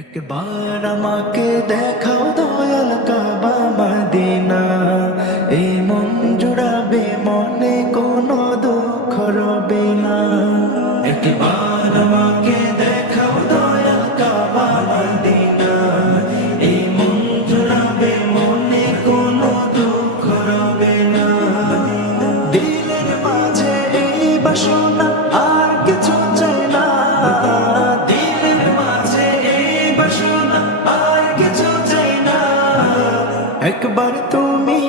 একবার আমাকে দেখাও দয়াল কাবা মদিনা। এই মন জুড়াবে মনে কোনো দুঃখ রবে না। একবার আমাকে দেখাও দয়াল কাবা মদিনা। এই মন জুড়াবে মনে কোনো দুঃখ রবে না। দিলের মাঝে এই বাসনা আর কিছু একবার তুমি